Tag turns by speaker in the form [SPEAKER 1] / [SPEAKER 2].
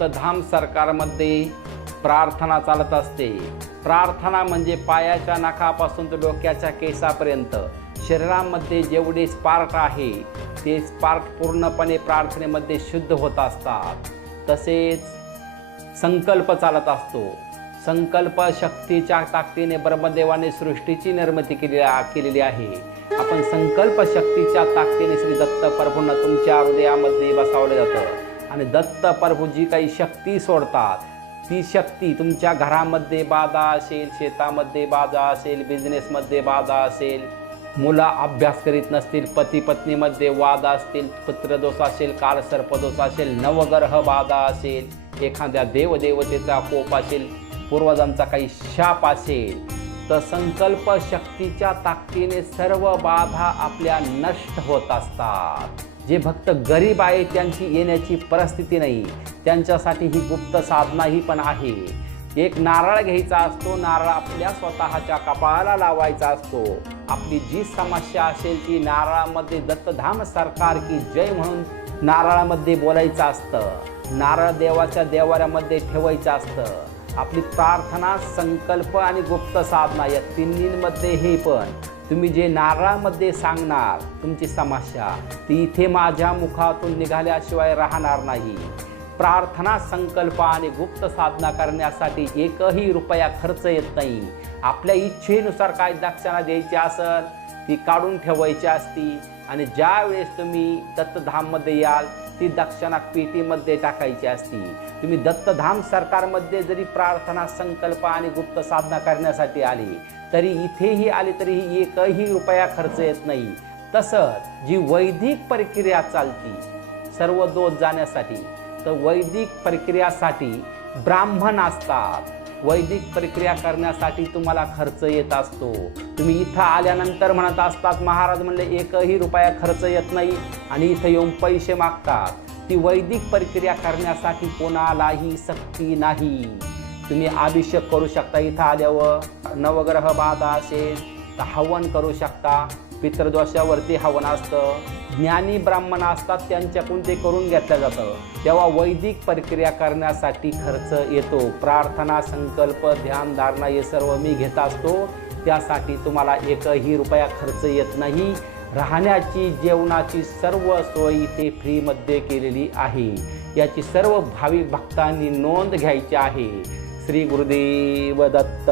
[SPEAKER 1] भक्तधाम सरकारमध्ये प्रार्थना चालत असते. प्रार्थना म्हणजे पायाच्या नखापासून तर डोक्याच्या केसापर्यंत. शरीरामध्ये जेवढे स्पार्क आहे ते स्पार्क पूर्णपणे प्रार्थनेमध्ये शुद्ध होत असतात. तसेच संकल्प चालत असतो. संकल्प शक्तीच्या ताकदीने ब्रह्मदेवाने सृष्टीची निर्मिती केली केलेली आहे. आपण संकल्प शक्तीच्या ताकदीने श्री दत्त प्रभूंना तुमच्या हृदयामध्ये बसावलं जातं. आणि दत्त प्रभू जी काही शक्ती सोडतात. ती शक्ती तुमच्या घरामध्ये बाधा असेल शेतामध्ये बाधा असेल बिझनेसमध्ये बाधा असेल. मुलं अभ्यास करीत नसतील पती पत्नीमध्ये वाद असतील पुत्रदोष असेल कालसर्पदोष असेल नवग्रह बाधा असेल एखाद्या देवदेवतेचा कोप असेल पूर्वजांचा काही शाप असेल तर संकल्प शक्तीच्या ताकदीने सर्व बाधा आपल्या नष्ट होत असतात. जे भक्त गरीब आहे त्यांची येण्याची परिस्थिती नाही. त्यांच्यासाठी ही गुप्त साधना ही पण आहे. एक नारळ घ्यायचा असतो नारळ आपल्या स्वतःच्या कपाळाला लावायचा असतो. आपली जी समस्या असेल ती नारळामध्ये दत्तधाम सरकार की जय म्हणून नारळामध्ये बोलायचं असतं. नारळ देवाच्या देवाऱ्यामध्ये ठेवायचं असतं. आपली प्रार्थना संकल्प आणि गुप्त साधना या तिन्हींमध्ये हे पण तुम्ही जे नारळामध्ये सांगणार तुमची समस्या ती इथे माझ्या मुखातून निघाल्याशिवाय राहणार नाही. प्रार्थना संकल्प आणि गुप्त साधना करण्यासाठी एकही रुपया खर्च येत नाही. आपल्या इच्छेनुसार काय दक्षिणा द्यायची असेल ती काढून ठेवायची असती आणि ज्यावेळेस तुम्ही दत्तधाममध्ये याल ती दक्षिणा पेटीमध्ये टाकायची असती. तुम्ही दत्तधाम सरकारमध्ये जरी प्रार्थना संकल्प आणि गुप्त साधना करण्यासाठी आली तरी इथेही आले तरीही एकही रुपया खर्च येत नाही. तसंच जी वैदिक प्रक्रिया चालती सर्व दोष जाण्यासाठी तर वैदिक प्रक्रियासाठी ब्राह्मण असतात. वैदिक प्रक्रिया करण्यासाठी तुम्हाला खर्च येत असतो. तुम्ही इथं आल्यानंतर म्हणत असतात महाराज म्हणले एकही रुपया खर्च येत नाही आणि इथं येऊन पैसे मागतात. ती वैदिक प्रक्रिया करण्यासाठी कोणालाही सक्ती नाही. तुम्ही अभिषेक करू शकता इथं आल्यावर. नवग्रह बाधा असेल तर हवन करू शकता. पितृदोषावरती हवन असतं. ज्ञानी ब्राह्मण असतात त्यांच्याकडून ते करून घेतलं जातं. तेव्हा वैदिक प्रक्रिया करण्यासाठी खर्च येतो. प्रार्थना संकल्प ध्यान धारणा हे सर्व मी घेत असतो. त्यासाठी तुम्हाला एकही रुपया खर्च येत नाही. राहण्याची जेवणाची सर्व सोय इथे फ्रीमध्ये केलेली आहे. याची सर्व भाविक भक्तांनी नोंद घ्यायची आहे. श्री गुरुदेव दत्त.